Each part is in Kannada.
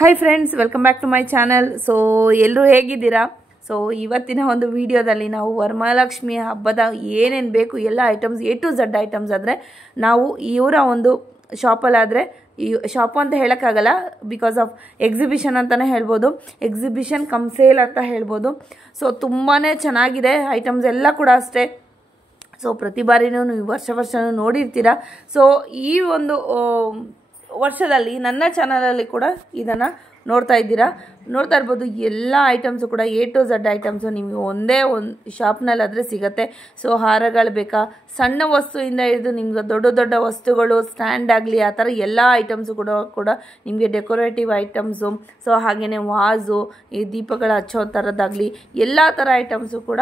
Hi friends, welcome back to my channel. So ಎಲ್ಲರೂ ಹೇಗಿದ್ದೀರಾ? ಸೊ ಇವತ್ತಿನ ಒಂದು ವಿಡಿಯೋದಲ್ಲಿ ನಾವು ವರಮಹಾಲಕ್ಷ್ಮಿ ಹಬ್ಬದ ಏನೇನು ಬೇಕು ಎಲ್ಲ items A to Z items ಆದರೆ ನಾವು ಇವರ ಒಂದು ಶಾಪಲ್ಲಾದರೆ ಈ ಶಾಪು ಅಂತ ಹೇಳೋಕ್ಕಾಗಲ್ಲ, ಬಿಕಾಸ್ ಆಫ್ ಎಕ್ಸಿಬಿಷನ್ ಅಂತಲೇ ಹೇಳ್ಬೋದು, ಎಕ್ಸಿಬಿಷನ್ ಕಮ್ ಸೇಲ್ ಅಂತ ಹೇಳ್ಬೋದು. ಸೊ ತುಂಬಾ ಚೆನ್ನಾಗಿದೆ ಐಟಮ್ಸ್ ಎಲ್ಲ ಕೂಡ ಅಷ್ಟೇ. ಸೊ ಪ್ರತಿ ಬಾರಿನೂ ನೀವು ವರ್ಷನೂ ನೋಡಿರ್ತೀರ. ಸೊ ಈ ಒಂದು ವರ್ಷದಲ್ಲಿ ನನ್ನ ಚಾನಲಲ್ಲಿ ಕೂಡ ಇದನ್ನು ನೋಡ್ತಾ ಇರ್ಬೋದು. ಎಲ್ಲ ಐಟಮ್ಸು ಕೂಡ A to Z ಐಟಮ್ಸು ನಿಮಗೆ ಒಂದೇ ಒಂದು ಶಾಪ್ನಲ್ಲಾದರೆ ಸಿಗುತ್ತೆ. ಸೊ ಹಾರಗಳು ಬೇಕಾ, ಸಣ್ಣ ವಸ್ತುವಿಂದ ಹಿಡಿದು ನಿಮ್ಗೆ ದೊಡ್ಡ ವಸ್ತುಗಳು, ಸ್ಟ್ಯಾಂಡ್ ಆಗಲಿ, ಆ ಥರ ಎಲ್ಲ ಐಟಮ್ಸು ಕೂಡ ನಿಮಗೆ ಡೆಕೋರೇಟಿವ್ ಐಟಮ್ಸು, ಸೊ ಹಾಗೆಯೇ ವಾಸು, ಈ ದೀಪಗಳು ಹಚ್ಚೋ ಥರದ್ದಾಗಲಿ ಎಲ್ಲ ಥರ ಐಟಮ್ಸು ಕೂಡ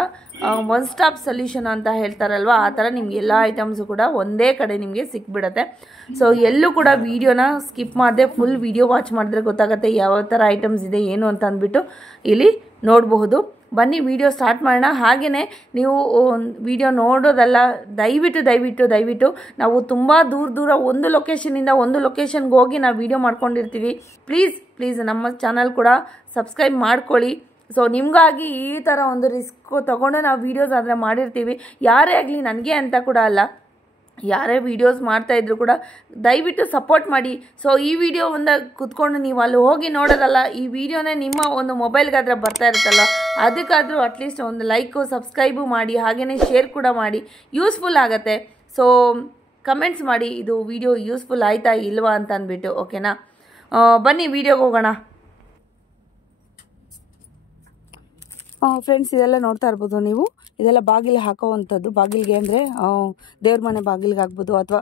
ಒನ್ ಸ್ಟಾಪ್ ಸೊಲ್ಯೂಷನ್ ಅಂತ ಹೇಳ್ತಾರಲ್ವ, ಆ ಥರ ನಿಮ್ಗೆ ಎಲ್ಲ ಐಟಮ್ಸು ಕೂಡ ಒಂದೇ ಕಡೆ ನಿಮಗೆ ಸಿಕ್ಬಿಡುತ್ತೆ. ಸೊ ಎಲ್ಲೂ ಕೂಡ ವೀಡಿಯೋನ ಸ್ಕಿಪ್ ಮಾಡದೆ ಫುಲ್ ವೀಡಿಯೋ ವಾಚ್ ಮಾಡಿದ್ರೆ ಗೊತ್ತಾಗುತ್ತೆ ಯಾವ ಥರ ಐಟಮ್ಸ್ ಇದೆ ಏನು ಅಂತ ಅಂದ್ಬಿಟ್ಟು ಇಲ್ಲಿ ನೋಡಬಹುದು. ಬನ್ನಿ ವಿಡಿಯೋ ಸ್ಟಾರ್ಟ್ ಮಾಡೋಣ. ಹಾಗೆಯೇ ನೀವು ವಿಡಿಯೋ ನೋಡೋದಲ್ಲ, ದಯವಿಟ್ಟು ನಾವು ತುಂಬ ದೂರ ಒಂದು ಲೊಕೇಶನಿಂದ ಒಂದು ಲೊಕೇಶನ್ಗೆ ಹೋಗಿ ನಾವು ವಿಡಿಯೋ ಮಾಡ್ಕೊಂಡಿರ್ತೀವಿ. ಪ್ಲೀಸ್ ನಮ್ಮ ಚಾನಲ್ ಕೂಡ ಸಬ್ಸ್ಕ್ರೈಬ್ ಮಾಡ್ಕೊಳ್ಳಿ. ಸೊ ನಿಮಗಾಗಿ ಈ ಥರ ಒಂದು ರಿಸ್ಕ್ ತೊಗೊಂಡು ನಾವು ವೀಡಿಯೋಸ್ ಆದರೆ ಮಾಡಿರ್ತೀವಿ. ಯಾರೇ ಆಗಲಿ, ನನಗೆ ಅಂತ ಕೂಡ ಅಲ್ಲ, ಯಾರೇ ವೀಡಿಯೋಸ್ ಮಾಡ್ತಾಯಿದ್ರು ಕೂಡ ದಯವಿಟ್ಟು ಸಪೋರ್ಟ್ ಮಾಡಿ. ಸೊ ಈ ವಿಡಿಯೋ ಒಂದು ಕುತ್ಕೊಂಡು ನೀವು ಅಲ್ಲಿ ಹೋಗಿ ನೋಡೋದಲ್ಲ, ಈ ವಿಡಿಯೋನೇ ನಿಮ್ಮ ಒಂದು ಮೊಬೈಲ್ಗಾದ್ರೆ ಬರ್ತಾ ಇರುತ್ತಲ್ಲ, ಅದಕ್ಕಾದರೂ ಅಟ್ಲೀಸ್ಟ್ ಒಂದು ಲೈಕು ಸಬ್ಸ್ಕ್ರೈಬು ಮಾಡಿ, ಹಾಗೆಯೇ ಶೇರ್ ಕೂಡ ಮಾಡಿ, ಯೂಸ್ಫುಲ್ ಆಗುತ್ತೆ. ಸೊ ಕಮೆಂಟ್ಸ್ ಮಾಡಿ ಇದು ವಿಡಿಯೋ ಯೂಸ್ಫುಲ್ ಆಯಿತಾ ಇಲ್ವಾ ಅಂತ ಅಂದ್ಬಿಟ್ಟು, ಓಕೆನಾ? ಬನ್ನಿ ವಿಡಿಯೋಗೆ ಹೋಗೋಣ. ಫ್ರೆಂಡ್ಸ್, ಇದೆಲ್ಲ ನೋಡ್ತಾ ಇರ್ಬೋದು ನೀವು, ಇದೆಲ್ಲ ಬಾಗಿಲು ಹಾಕೋವಂಥದ್ದು. ಬಾಗಿಲಿಗೆ ಅಂದರೆ ದೇವ್ರ ಮನೆ ಬಾಗಿಲಿಗೆ ಹಾಕ್ಬೋದು, ಅಥವಾ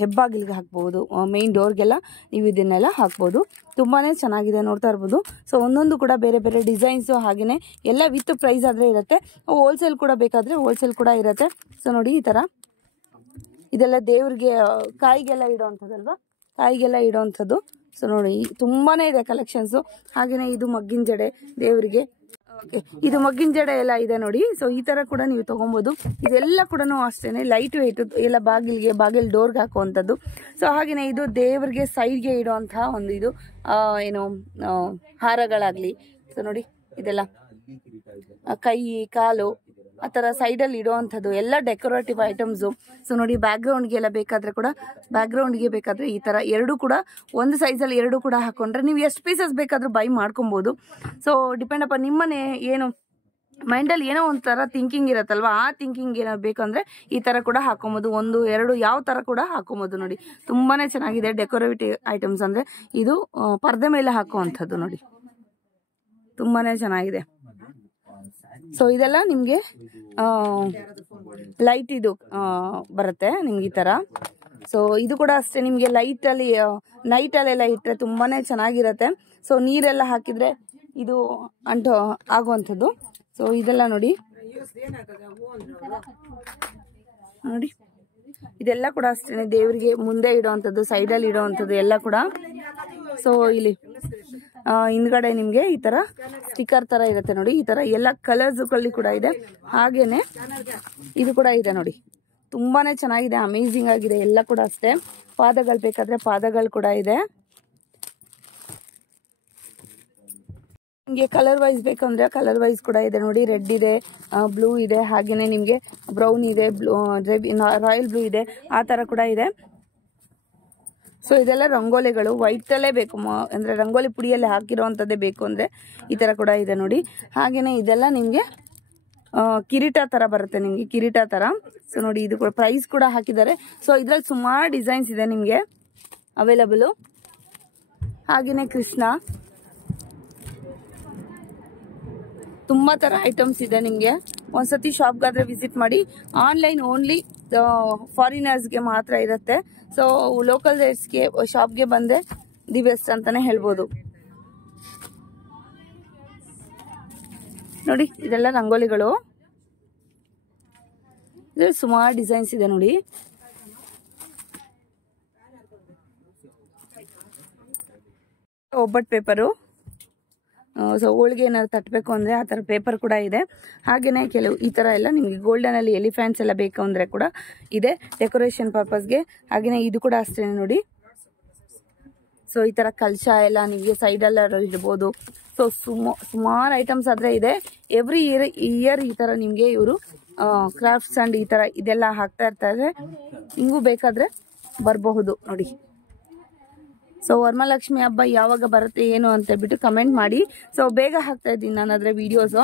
ಹೆಬ್ಬಾಗಿಲಿಗೆ ಹಾಕ್ಬೋದು, ಮೇಯ್ನ್ ಡೋರ್ಗೆಲ್ಲ ನೀವು ಇದನ್ನೆಲ್ಲ ಹಾಕ್ಬೋದು. ತುಂಬಾ ಚೆನ್ನಾಗಿದೆ, ನೋಡ್ತಾ ಇರ್ಬೋದು. ಸೊ ಒಂದೊಂದು ಕೂಡ ಬೇರೆ ಬೇರೆ ಡಿಸೈನ್ಸು, ಹಾಗೆಯೇ ಎಲ್ಲ ವಿತ್ ಪ್ರೈಸ್ ಆದರೆ ಇರುತ್ತೆ. ಹೋಲ್ಸೇಲ್ ಕೂಡ ಬೇಕಾದರೆ ಹೋಲ್ಸೇಲ್ ಕೂಡ ಇರುತ್ತೆ. ಸೊ ನೋಡಿ, ಈ ಥರ ಇದೆಲ್ಲ ದೇವ್ರಿಗೆ ಕಾಯಿಗೆಲ್ಲ ಇಡೋವಂಥದ್ದಲ್ವ, ಕಾಯಿಗೆಲ್ಲ ಇಡೋವಂಥದ್ದು. ಸೊ ನೋಡಿ, ತುಂಬಾ ಇದೆ ಕಲೆಕ್ಷನ್ಸು. ಹಾಗೆಯೇ ಇದು ಮಗ್ಗಿನ ಜಡೆ ದೇವರಿಗೆ, ಇದು ಮಗ್ಗಿನ ಜಡೆ ಎಲ್ಲ ಇದೆ ನೋಡಿ. ಸೊ ಈ ಥರ ಕೂಡ ನೀವು ತೊಗೊಬೋದು. ಇದೆಲ್ಲ ಕೂಡ ಅಷ್ಟೇ ಲೈಟ್ ವೆಯ್ಟ್, ಎಲ್ಲ ಬಾಗಿಲು ಡೋರ್ಗೆ ಹಾಕುವಂಥದ್ದು. ಸೊ ಹಾಗೆಯೇ ಇದು ದೇವರಿಗೆ ಸೈಡ್ಗೆ ಇಡೋವಂಥ ಒಂದು ಇದು ಏನು ಹಾರಗಳಾಗಲಿ. ಸೊ ನೋಡಿ, ಇದೆಲ್ಲ ಕೈ ಕಾಲು ಆ ಥರ ಸೈಡಲ್ಲಿ ಇಡೋವಂಥದ್ದು ಎಲ್ಲ ಡೆಕೋರೇಟಿವ್ ಐಟಮ್ಸು. ಸೊ ನೋಡಿ, ಬ್ಯಾಕ್ಗ್ರೌಂಡ್ಗೆಲ್ಲ ಬೇಕಾದರೆ ಕೂಡ, ಬ್ಯಾಕ್ಗ್ರೌಂಡ್ಗೆ ಬೇಕಾದರೆ ಈ ಥರ ಎರಡು ಕೂಡ ಒಂದು ಸೈಜಲ್ಲಿ ಎರಡು ಕೂಡ ಹಾಕ್ಕೊಂಡ್ರೆ ನೀವು ಎಷ್ಟು ಪೀಸಸ್ ಬೇಕಾದರೂ ಬೈ ಮಾಡ್ಕೊಬೋದು. ಸೊ ಡಿಪೆಂಡ್ ಅಪ್ಪ ನಿಮ್ಮನೆ ಏನು ಮೈಂಡಲ್ಲಿ ಏನೋ ಒಂಥರ ಥಿಂಕಿಂಗ್ ಇರುತ್ತಲ್ವ, ಆ ಥಿಂಕಿಂಗ್ ಏನೋ ಬೇಕಂದರೆ ಈ ಥರ ಕೂಡ ಹಾಕೊಬೋದು, ಒಂದು ಎರಡು ಯಾವ ಥರ ಕೂಡ ಹಾಕೊಬೋದು. ನೋಡಿ, ತುಂಬಾ ಚೆನ್ನಾಗಿದೆ ಡೆಕೋರೇಟಿವ್ ಐಟಮ್ಸ್. ಅಂದರೆ ಇದು ಪರ್ದೆ ಮೇಲೆ ಹಾಕುವಂಥದ್ದು ನೋಡಿ, ತುಂಬಾ ಚೆನ್ನಾಗಿದೆ. ಸೊ ಇದೆಲ್ಲ ನಿಮಗೆ ಲೈಟ್ ಇದು ಬರುತ್ತೆ ನಿಮ್ಗೆ ಈ ಥರ. ಸೊ ಇದು ಕೂಡ ಅಷ್ಟೇ, ನಿಮಗೆ ಲೈಟಲ್ಲಿ ನೈಟಲ್ಲೆಲ್ಲ ಇಟ್ಟರೆ ತುಂಬಾ ಚೆನ್ನಾಗಿರುತ್ತೆ. ಸೊ ನೀರೆಲ್ಲ ಹಾಕಿದರೆ ಇದು ಅಂಟು ಆಗುವಂಥದ್ದು. ಸೊ ಇದೆಲ್ಲ ನೋಡಿ, ಇದೆಲ್ಲ ಕೂಡ ಅಷ್ಟೇ ದೇವರಿಗೆ ಮುಂದೆ ಇಡೋವಂಥದ್ದು, ಸೈಡಲ್ಲಿ ಇಡೋವಂಥದ್ದು ಎಲ್ಲ ಕೂಡ. ಸೊ ಇಲ್ಲಿ ಹಿಂದ್ಗಡೆ ನಿಮಗೆ ಈ ಥರ ಸ್ಟಿಕ್ಕರ್ ಥರ ಇರುತ್ತೆ ನೋಡಿ, ಈ ಥರ ಎಲ್ಲ ಕಲರ್ಸ್ಗಳಲ್ಲಿ ಕೂಡ ಇದೆ. ಹಾಗೇನೆ ಇದು ಕೂಡ ಇದೆ ನೋಡಿ, ತುಂಬಾ ಚೆನ್ನಾಗಿದೆ, ಅಮೇಝಿಂಗ್ ಆಗಿದೆ ಎಲ್ಲ ಕೂಡ ಅಷ್ಟೇ. ಪಾದಗಳು ಬೇಕಾದರೆ ಪಾದಗಳು ಕೂಡ ಇದೆ. ನಿಮಗೆ ಕಲರ್ ವೈಸ್ ಬೇಕಂದರೆ ಕಲರ್ ವೈಸ್ ಕೂಡ ಇದೆ ನೋಡಿ. ರೆಡ್ ಇದೆ, ಬ್ಲೂ ಇದೆ, ಹಾಗೆಯೇ ನಿಮಗೆ ಬ್ರೌನ್ ಇದೆ, ರಾಯಲ್ ಬ್ಲೂ ಇದೆ, ಆ ಥರ ಕೂಡ ಇದೆ. ಸೊ ಇದೆಲ್ಲ ರಂಗೋಲಿಗಳು, ವೈಟಲ್ಲೇ ಬೇಕು ಅಂದರೆ ರಂಗೋಲಿ ಪುಡಿಯಲ್ಲಿ ಹಾಕಿರೋವಂಥದ್ದೇ ಬೇಕು ಅಂದರೆ ಈ ಥರ ಕೂಡ ಇದೆ ನೋಡಿ. ಹಾಗೆಯೇ ಇದೆಲ್ಲ ನಿಮಗೆ ಕಿರೀಟ ಥರ ಬರುತ್ತೆ, ನಿಮಗೆ ಕಿರೀಟ ಥರ. ಸೊ ನೋಡಿ, ಇದು ಕೂಡ ಪ್ರೈಸ್ ಕೂಡ ಹಾಕಿದ್ದಾರೆ. ಸೊ ಇದರಲ್ಲಿ ಸುಮಾರು ಡಿಸೈನ್ಸ್ ಇದೆ ನಿಮಗೆ ಅವೈಲಬಲು. ಹಾಗೆಯೇ ಕೃಷ್ಣ, ತುಂಬ ಥರ ಐಟಮ್ಸ್ ಇದೆ ನಿಮಗೆ. ಒಂದ್ಸತಿ ಶಾಪ್ಗಾದರೆ ವಿಸಿಟ್ ಮಾಡಿ. ಆನ್ಲೈನ್ ಓನ್ಲಿ ಫಾರಿನರ್ಸ್ಗೆ ಮಾತ್ರ ಇರುತ್ತೆ. ಸೊ ಲೋಕಲ್ ರೇಟ್ಸ್ಗೆ ಶಾಪ್ಗೆ ಬಂದರೆ ದಿ ಬೆಸ್ಟ್ ಅಂತಲೇ ಹೇಳ್ಬೋದು. ನೋಡಿ, ಇದೆಲ್ಲ ರಂಗೋಲಿಗಳು, ಇದರಲ್ಲಿ ಸುಮಾರು ಡಿಸೈನ್ಸ್ ಇದೆ ನೋಡಿ. ಒಬ್ಬಟ್ಟು ಪೇಪರು, ಸೊ ಹೋಳಿಗೆ ಏನಾದ್ರು ತಟ್ಟಬೇಕು ಅಂದರೆ ಆ ಥರ ಪೇಪರ್ ಕೂಡ ಇದೆ. ಹಾಗೆಯೇ ಕೆಲವು ಈ ಥರ ಎಲ್ಲ ನಿಮಗೆ ಗೋಲ್ಡನಲ್ಲಿ ಎಲಿಫೆಂಟ್ಸ್ ಎಲ್ಲ ಬೇಕು ಅಂದರೆ ಕೂಡ ಇದೆ ಡೆಕೋರೇಷನ್ ಪರ್ಪಸ್ಗೆ. ಹಾಗೆಯೇ ಇದು ಕೂಡ ಅಷ್ಟೇ ನೋಡಿ. ಸೊ ಈ ಥರ ಕಲಶ ಎಲ್ಲ ನಿಮಗೆ ಸೈಡೆಲ್ಲ ಇಡ್ಬೋದು. ಸೊ ಸುಮಾರು ಐಟಮ್ಸ್ ಆದರೆ ಇದೆ. ಎವ್ರಿ ಇಯರ್ ಈ ಥರ ನಿಮಗೆ ಇವರು ಕ್ರಾಫ್ಟ್ಸ್ ಆ್ಯಂಡ್ ಈ ಥರ ಇದೆಲ್ಲ ಹಾಕ್ತಾ ಇರ್ತಾರೆ. ಹಿಂಗೂ ಬೇಕಾದರೆ ಬರಬಹುದು ನೋಡಿ. ಸೊ ವರಮಹಾಲಕ್ಷ್ಮಿ ಹಬ್ಬ ಯಾವಾಗ ಬರುತ್ತೆ ಏನು ಅಂತ ಹೇಳ್ಬಿಟ್ಟು ಕಮೆಂಟ್ ಮಾಡಿ. ಸೊ ಬೇಗ ಹಾಕ್ತಾ ಇದ್ದೀನಿ ನಾನು ಅದರ ವಿಡಿಯೋಸು.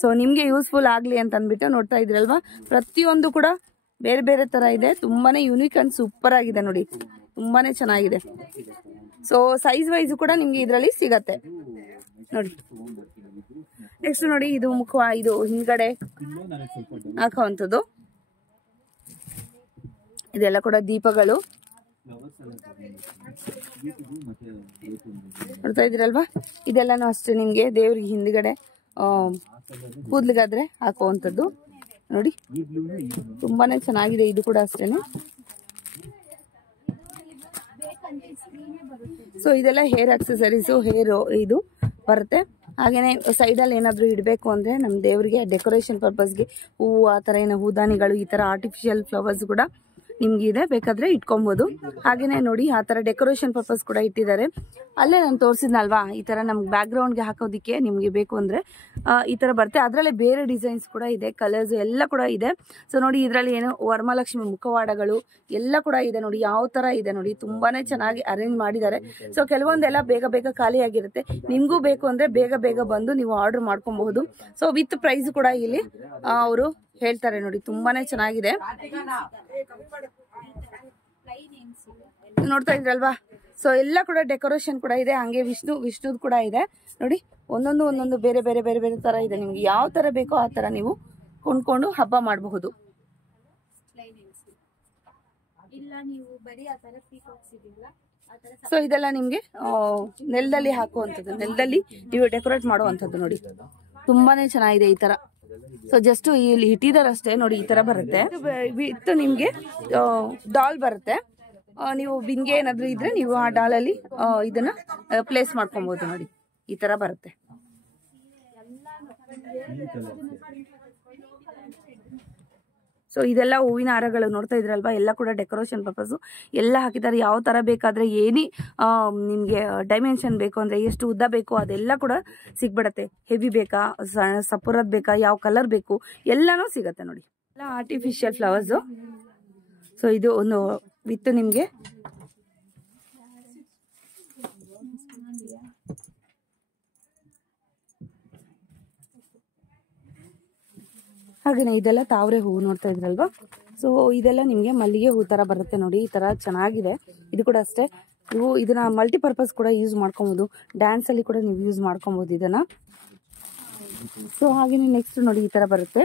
ಸೊ ನಿಮಗೆ ಯೂಸ್ಫುಲ್ ಆಗಲಿ ಅಂತ ಅಂದ್ಬಿಟ್ಟು ನೋಡ್ತಾ ಇದ್ರಲ್ವಾ, ಪ್ರತಿಯೊಂದು ಕೂಡ ಬೇರೆ ಬೇರೆ ಥರ ಇದೆ. ತುಂಬಾ ಯೂನಿಕ್ ಆ್ಯಂಡ್ ಸೂಪರ್ ಆಗಿದೆ ನೋಡಿ, ತುಂಬಾ ಚೆನ್ನಾಗಿದೆ. ಸೊ ಸೈಜ್ ವೈಸು ಕೂಡ ನಿಮಗೆ ಇದರಲ್ಲಿ ಸಿಗತ್ತೆ ನೋಡಿ. ನೆಕ್ಸ್ಟ್ ನೋಡಿ, ಇದು ಇದು ಹಿಂದ್ಗಡೆ ಹಾಕೋವಂಥದ್ದು. ಇದೆಲ್ಲ ಕೂಡ ದೀಪಗಳು ನೋಡ್ತಾ ಇದ್ದೀರಲ್ವಾ. ಇದೆಲ್ಲಾನು ಅಷ್ಟೇ ನಿಮಗೆ ದೇವ್ರಿಗೆ ಹಿಂದ್ಗಡೆ ಕೂದ್ಲಿಗಾದ್ರೆ ಹಾಕುವಂಥದ್ದು ನೋಡಿ. ತುಂಬಾನೇ ಚೆನ್ನಾಗಿದೆ. ಇದು ಕೂಡ ಅಷ್ಟೇನೆ. ಸೊ ಇದೆಲ್ಲ ಹೇರ್ ಆಕ್ಸೆಸರೀಸು, ಹೇರ್ ಇದು ಬರುತ್ತೆ. ಹಾಗೇನೆ ಸೈಡಲ್ಲಿ ಏನಾದರೂ ಇಡಬೇಕು ಅಂದರೆ ನಮ್ಮ ದೇವರಿಗೆ ಡೆಕೋರೇಷನ್ ಪರ್ಪಸ್ಗೆ ಹೂವು ಆ ಥರ ಏನೋ ಹೂದಾನಿಗಳು, ಈ ಥರ ಆರ್ಟಿಫಿಷಿಯಲ್ ಫ್ಲವರ್ಸ್ ಕೂಡ ನಿಮ್ಗೆ ಇದೆ, ಬೇಕಾದರೆ ಇಟ್ಕೊಬೋದು. ಹಾಗೇನೆ ನೋಡಿ ಆ ಥರ ಡೆಕೋರೇಷನ್ ಪರ್ಪಸ್ ಕೂಡ ಇಟ್ಟಿದ್ದಾರೆ. ಅಲ್ಲೇ ನಾನು ತೋರಿಸಿದ್ನಲ್ವಾ, ಈ ಥರ ನಮ್ಗೆ ಬ್ಯಾಕ್ಗ್ರೌಂಡ್ಗೆ ಹಾಕೋದಕ್ಕೆ ನಿಮಗೆ ಬೇಕು ಅಂದರೆ ಈ ಥರ ಬರುತ್ತೆ. ಅದರಲ್ಲೇ ಬೇರೆ ಡಿಸೈನ್ಸ್ ಕೂಡ ಇದೆ, ಕಲರ್ಸ್ ಎಲ್ಲ ಕೂಡ ಇದೆ. ಸೊ ನೋಡಿ, ಇದರಲ್ಲಿ ಏನು ವರಮಹಾಲಕ್ಷ್ಮಿ ಮುಖವಾಡಗಳು ಎಲ್ಲ ಕೂಡ ಇದೆ ನೋಡಿ, ಯಾವ ಥರ ಇದೆ ನೋಡಿ, ತುಂಬಾ ಚೆನ್ನಾಗಿ ಅರೇಂಜ್ ಮಾಡಿದ್ದಾರೆ. ಸೊ ಕೆಲವೊಂದೆಲ್ಲ ಬೇಗ ಬೇಗ ಖಾಲಿಯಾಗಿರುತ್ತೆ. ನಿಮಗೂ ಬೇಕು ಅಂದರೆ ಬೇಗ ಬೇಗ ಬಂದು ನೀವು ಆರ್ಡರ್ ಮಾಡ್ಕೊಬಹುದು. ಸೊ ವಿತ್ ಪ್ರೈಸ್ ಕೂಡ ಇಲ್ಲಿ ಅವರು ಹೇಳ್ತಾರೆ ನೋಡಿ, ತುಂಬಾನೇ ಚೆನ್ನಾಗಿದೆ. ನೋಡ್ತಾ ಇದ್ರಲ್ವಾ. ಸೊ ಎಲ್ಲ ಕೂಡ ಡೆಕೋರೇಷನ್ ಕೂಡ ಇದೆ. ಹಂಗೆ ವಿಷ್ಣುದ್ ಕೂಡ ಇದೆ ನೋಡಿ. ಒಂದೊಂದು ಬೇರೆ ಬೇರೆ ಬೇರೆ ಬೇರೆ ತರ ಇದೆ. ನಿಮ್ಗೆ ಯಾವ ತರ ಬೇಕೋ ಆ ತರ ನೀವು ಕೊಂಡ್ಕೊಂಡು ಹಬ್ಬ ಮಾಡಬಹುದು. ಸೊ ಇದೆಲ್ಲ ನಿಮ್ಗೆ ನೆಲದಲ್ಲಿ ಹಾಕುವಂಥದ್ದು, ನೆಲದಲ್ಲಿ ನೀವು ಡೆಕೋರೇಟ್ ಮಾಡುವಂಥದ್ದು ನೋಡಿ, ತುಂಬಾನೇ ಚೆನ್ನಾಗಿದೆ ಈ ತರ. ಸೊ ಜಸ್ಟ್ ಇಲ್ಲಿ ಇಟ್ಟಿದಾರಷ್ಟೇ ನೋಡಿ, ಈ ತರ ಬರುತ್ತೆ. ವಿತ್ ನಿಮ್ಗೆ ಡಾಲ್ ಬರುತ್ತೆ. ನೀವು ಬಿಂಗೆ ಏನಾದ್ರು ಇದ್ರೆ ನೀವು ಆ ಡಾಲಲ್ಲಿ ಇದನ್ನ ಪ್ಲೇಸ್ ಮಾಡ್ಕೊಬಹುದು ನೋಡಿ, ಈ ತರ ಬರುತ್ತೆ. ಸೊ ಇದೆಲ್ಲ ಹೂವಿನ ಹಾರಗಳು ನೋಡ್ತಾ ಇದ್ರಲ್ವಾ, ಎಲ್ಲ ಕೂಡ ಡೆಕೋರೇಷನ್ ಪರ್ಪಸ್ ಎಲ್ಲ ಹಾಕಿದ್ದಾರೆ. ಯಾವ ತರ ಬೇಕಾದ್ರೆ ಏನಿ ನಿಮ್ಗೆ ಡೈಮೆನ್ಷನ್ ಬೇಕು ಅಂದ್ರೆ ಎಷ್ಟು ಉದ್ದ ಬೇಕು ಅದೆಲ್ಲ ಕೂಡ ಸಿಗ್ಬಿಡತ್ತೆ. ಹೆವಿ ಬೇಕಾ, ಸಪುರದ್ ಬೇಕಾ, ಯಾವ ಕಲರ್ ಬೇಕು ಎಲ್ಲಾನು ಸಿಗತ್ತೆ ನೋಡಿ. ಎಲ್ಲ ಆರ್ಟಿಫಿಷಿಯಲ್ ಫ್ಲವರ್ಸ್. ಸೊ ಇದು ಒಂದು ವಿತ್ ನಿಮ್ಗೆ ಹಾಗೇನೆ ಇದೆಲ್ಲ ತಾವರೆ ಹೂವು ನೋಡ್ತಾ ಇದ್ರಲ್ವಾ. ಸೊ ಇದೆಲ್ಲ ನಿಮ್ಗೆ ಮಲ್ಲಿಗೆ ಹೂ ತರ ಬರುತ್ತೆ ನೋಡಿ, ಈ ತರ ಚೆನ್ನಾಗಿದೆ. ಇದು ಕೂಡ ಅಷ್ಟೇ, ನೀವು ಇದನ್ನ ಮಲ್ಟಿಪರ್ಪಸ್ ಕೂಡ ಯೂಸ್ ಮಾಡ್ಕೊಬಹುದು. ಡ್ಯಾನ್ಸ್ ಅಲ್ಲಿ ಕೂಡ ನೀವು ಯೂಸ್ ಮಾಡ್ಕೊಬಹುದು ಇದನ್ನ. ಸೊ ಹಾಗೇನೆ ನೆಕ್ಸ್ಟ್ ನೋಡಿ, ಈ ತರ ಬರುತ್ತೆ.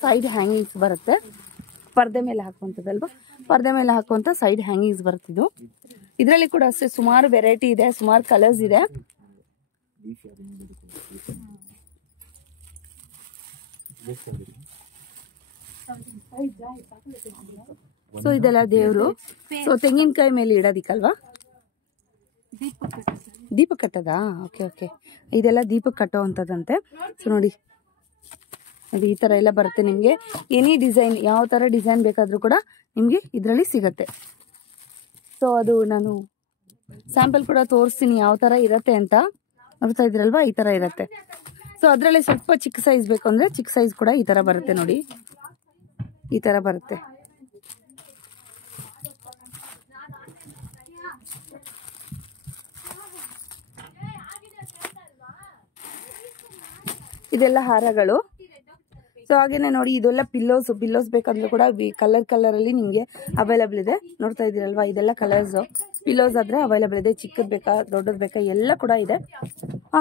ಸೈಡ್ ಹ್ಯಾಂಗಿಂಗ್ಸ್ ಬರುತ್ತೆ, ಪರ್ದೆ ಮೇಲೆ ಹಾಕುವಂಥದ್ದಲ್ವಾ, ಪರ್ದೆ ಮೇಲೆ ಹಾಕುವಂತ ಸೈಡ್ ಹ್ಯಾಂಗಿಂಗ್ಸ್ ಬರುತ್ತಿದ್ದು. ಇದರಲ್ಲಿ ಕೂಡ ಅಷ್ಟೇ ಸುಮಾರು ವೆರೈಟಿ ಇದೆ, ಸುಮಾರು ಕಲರ್ಸ್ ಇದೆ. ಸೊ ಇದೆಲ್ಲ ದೇವ್ರು. ಸೊ ತೆಂಗಿನಕಾಯಿ ಮೇಲೆ ಇಡೋದಿಕ್ಕಲ್ವಾ, ದೀಪ ಕಟ್ಟದ. ಓಕೆ ಓಕೆ, ಇದೆಲ್ಲ ದೀಪ ಕಟ್ಟೋ ಅಂತದಂತೆ. ಸೊ ನೋಡಿ, ಅದು ಈ ತರ ಎಲ್ಲ ಬರುತ್ತೆ ನಿಮ್ಗೆ. ಎನಿ ಡಿಸೈನ್, ಯಾವ ತರ ಡಿಸೈನ್ ಬೇಕಾದ್ರೂ ಕೂಡ ನಿಮ್ಗೆ ಇದರಲ್ಲಿ ಸಿಗತ್ತೆ. ಸೊ ಅದು ನಾನು ಸ್ಯಾಂಪಲ್ ಕೂಡ ತೋರಿಸ್ತೀನಿ ಯಾವ ತರ ಇರತ್ತೆ ಅಂತ. ನೋಡ್ತಾ ಇದ್ರಲ್ವಾ, ಈ ತರ ಇರತ್ತೆ. ಸೊ ಅದರಲ್ಲಿ ಸ್ವಲ್ಪ ಚಿಕ್ಕ ಸೈಜ್ ಬೇಕು ಅಂದ್ರೆ ಚಿಕ್ಕ ಸೈಜ್ ಕೂಡ ಈ ತರ ಬರುತ್ತೆ ನೋಡಿ, ಈ ತರ ಬರುತ್ತೆ. ಇದೆಲ್ಲ ಹಾರಗಳು. ಸೊ ಹಾಗೇನೆ ನೋಡಿ, ಇದೆಲ್ಲ ಪಿಲ್ಲೋಸ್ ಬೇಕಂದ್ರೂ ಕೂಡ ಕಲರ್ ಅಲ್ಲಿ ನಿಮ್ಗೆ ಅವೈಲಬಲ್ ಇದೆ. ನೋಡ್ತಾ ಇದೀರಲ್ವಾ, ಇದೆಲ್ಲ ಕಲರ್ಸ್ ಪಿಲ್ಲೋಸ್ ಆದ್ರೆ ಅವೈಲಬಲ್ ಇದೆ. ಚಿಕ್ಕದ್ ಬೇಕಾ ದೊಡ್ಡದ್ ಬೇಕಾ ಎಲ್ಲ ಕೂಡ ಇದೆ.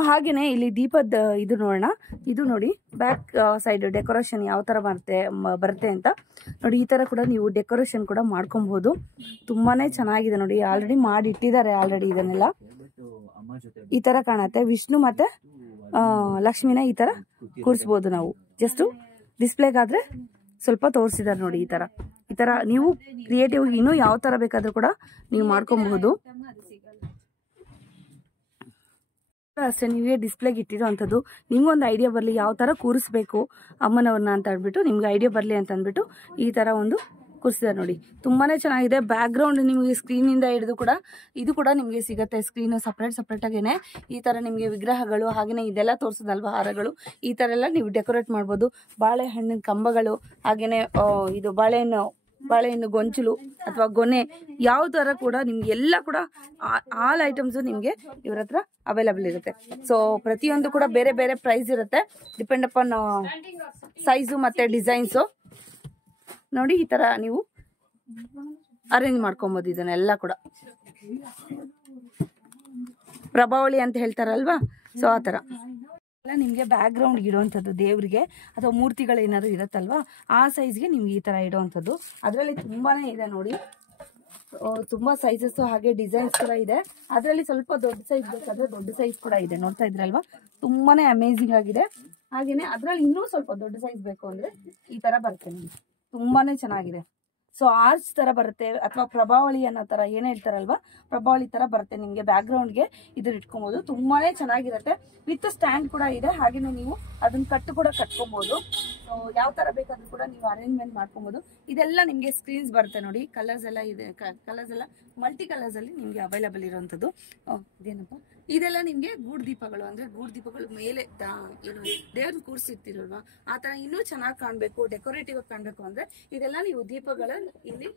ಹಾಗೇನೆ ಇಲ್ಲಿ ದೀಪದ ಇದು ನೋಡೋಣ. ಇದು ನೋಡಿ, ಬ್ಯಾಕ್ ಸೈಡ್ ಡೆಕೋರೇಷನ್ ಯಾವ ತರ ಬರುತ್ತೆ ಅಂತ ನೋಡಿ. ಈ ತರ ಕೂಡ ನೀವು ಡೆಕೋರೇಷನ್ ಕೂಡ ಮಾಡ್ಕೊಬಹುದು. ತುಂಬಾನೇ ಚೆನ್ನಾಗಿದೆ ನೋಡಿ, ಆಲ್ರೆಡಿ ಮಾಡಿ ಇಟ್ಟಿದ್ದಾರೆ ಆಲ್ರೆಡಿ. ಇದನ್ನೆಲ್ಲ ಈ ತರ ಕಾಣತ್ತೆ. ವಿಷ್ಣು ಮತ್ತೆ ಲಕ್ಷ್ಮಿನ ಈ ತರ ಕೂರಿಸಬಹುದು ನಾವು. ಜಸ್ಟ್ ಡಿಸ್ಪ್ಲೇಗಾದ್ರೆ ಸ್ವಲ್ಪ ತೋರಿಸಿದಾರೆ ನೋಡಿ. ಈ ತರ ನೀವು ಕ್ರಿಯೇಟಿವ್ ಇನ್ನೂ ಯಾವ ತರ ಬೇಕಾದ್ರೂ ಕೂಡ ನೀವು ಮಾಡ್ಕೊಬಹುದು. ಅಷ್ಟೇ, ನೀವೇ ಡಿಸ್ಪ್ಲೇಗೆ ಇಟ್ಟಿರೋಂಥದ್ದು. ನಿಮ್ಗೊಂದು ಐಡಿಯಾ ಬರಲಿ ಯಾವ ತರ ಕೂರಿಸ್ಬೇಕು ಅಮ್ಮನವ್ರನ್ನ ಅಂತ ಹೇಳ್ಬಿಟ್ಟು, ನಿಮ್ಗೆ ಐಡಿಯಾ ಬರಲಿ ಅಂತ ಅಂದ್ಬಿಟ್ಟು ಈ ತರ ಒಂದು ಕೂರಿಸಿದ್ದಾರೆ ನೋಡಿ. ತುಂಬಾ ಚೆನ್ನಾಗಿದೆ. ಬ್ಯಾಕ್ಗ್ರೌಂಡ್ ನಿಮಗೆ ಸ್ಕ್ರೀನಿಂದ ಹಿಡಿದು ಕೂಡ ಇದು ಕೂಡ ನಿಮಗೆ ಸಿಗುತ್ತೆ. ಸ್ಕ್ರೀನು ಸಪ್ರೇಟಾಗೇನೆ ಈ ಥರ ನಿಮಗೆ ವಿಗ್ರಹಗಳು ಹಾಗೆಯೇ ಇದೆಲ್ಲ ತೋರಿಸೋದಲ್ವ ಹಾರಗಳು, ಈ ಥರ ಎಲ್ಲ ನೀವು ಡೆಕೋರೇಟ್ ಮಾಡ್ಬೋದು. ಬಾಳೆಹಣ್ಣಿನ ಕಂಬಗಳು ಹಾಗೆಯೇ ಇದು ಬಾಳೆಹಣ್ಣು ಗೊಂಚಲು ಅಥವಾ ಗೊನೆ ಯಾವ ಥರ ಕೂಡ ನಿಮ್ಗೆ ಎಲ್ಲ ಕೂಡ ಆಲ್ ಐಟಮ್ಸು ನಿಮಗೆ ಇವ್ರ ಹತ್ರ ಅವೈಲಬಲ್ ಇರುತ್ತೆ. ಸೊ ಪ್ರತಿಯೊಂದು ಕೂಡ ಬೇರೆ ಬೇರೆ ಪ್ರೈಸ್ ಇರುತ್ತೆ, ಡಿಪೆಂಡ್ ಅಪಾನ್ ಸೈಜು ಮತ್ತು ಡಿಸೈನ್ಸು. ನೋಡಿ ಈ ಥರ ನೀವು ಅರೇಂಜ್ ಮಾಡ್ಕೊಬೋದು ಇದನ್ನೆಲ್ಲ ಕೂಡ. ಪ್ರಭಾವಳಿ ಅಂತ ಹೇಳ್ತಾರಲ್ವಾ, ಸೊ ಆ ಥರ ನಿಮಗೆ ಬ್ಯಾಕ್ ಗ್ರೌಂಡ್ ಇಡುವಂಥದ್ದು ದೇವರಿಗೆ ಅಥವಾ ಮೂರ್ತಿಗಳು ಏನಾದ್ರು ಇರುತ್ತಲ್ವಾ ಆ ಸೈಜ್ಗೆ ನಿಮ್ಗೆ ಈ ಥರ ಇಡುವಂಥದ್ದು. ಅದರಲ್ಲಿ ತುಂಬಾ ಇದೆ ನೋಡಿ, ತುಂಬ ಸೈಜಸ್ಸು ಹಾಗೆ ಡಿಸೈನ್ಸ್ ಕೂಡ ಇದೆ. ಅದರಲ್ಲಿ ಸ್ವಲ್ಪ ದೊಡ್ಡ ಸೈಜ್ ಬೇಕಾದರೆ ದೊಡ್ಡ ಸೈಜ್ ಕೂಡ ಇದೆ, ನೋಡ್ತಾ ಇದ್ರಲ್ವಾ, ತುಂಬಾ ಅಮೇಝಿಂಗ್ ಆಗಿದೆ. ಹಾಗೆಯೇ ಅದರಲ್ಲಿ ಇನ್ನೂ ಸ್ವಲ್ಪ ದೊಡ್ಡ ಸೈಜ್ ಬೇಕು ಅಂದರೆ ಈ ಥರ ಬರುತ್ತೆ ನಿಮಗೆ, ತುಂಬಾ ಚೆನ್ನಾಗಿದೆ. ಸೊ ಆರ್ಚ್ ಥರ ಬರುತ್ತೆ ಅಥವಾ ಪ್ರಭಾವಳಿ ಅನ್ನೋ ಥರ ಏನು ಹೇಳ್ತಾರಲ್ವಾ, ಪ್ರಭಾವಳಿ ಥರ ಬರುತ್ತೆ ನಿಮಗೆ. ಬ್ಯಾಕ್ಗ್ರೌಂಡ್ಗೆ ಇದನ್ನ ಇಟ್ಕೊಬೋದು, ತುಂಬಾ ಚೆನ್ನಾಗಿರುತ್ತೆ. ವಿತ್ ಸ್ಟ್ಯಾಂಡ್ ಕೂಡ ಇದೆ, ಹಾಗೆಯೇ ನೀವು ಅದನ್ನ ಕಟ್ಕೊಬೋದು. ಸೊ ಯಾವ ಥರ ಬೇಕಾದ್ರೂ ಕೂಡ ನೀವು ಅರೇಂಜ್ಮೆಂಟ್ ಮಾಡ್ಕೊಬೋದು. ಇದೆಲ್ಲ ನಿಮಗೆ ಸ್ಕ್ರೀನ್ಸ್ ಬರುತ್ತೆ ನೋಡಿ, ಕಲರ್ಸ್ ಎಲ್ಲ ಇದೆ, ಕಲರ್ಸ್ ಎಲ್ಲ ಮಲ್ಟಿ ಕಲರ್ಸಲ್ಲಿ ನಿಮಗೆ ಅವೈಲಬಲ್ ಇರೋವಂಥದ್ದು. ಇದೇನಪ್ಪ, ಇದೆಲ್ಲ ನಿಮಗೆ ಗೂಡು ದೀಪಗಳು, ಅಂದರೆ ಗೂಡು ದೀಪಗಳು ಮೇಲೆ ಏನು ದೇವ್ರನ್ನ ಕೂರಿಸಿರ್ತೀರಲ್ವಾ ಆ ಥರ ಇನ್ನೂ ಚೆನ್ನಾಗಿ ಕಾಣಬೇಕು, ಡೆಕೋರೇಟಿವ್ ಆಗಿ ಕಾಣಬೇಕು ಅಂದರೆ ಇದೆಲ್ಲ ನೀವು ದೀಪಗಳ ಇಲ್ಲಿ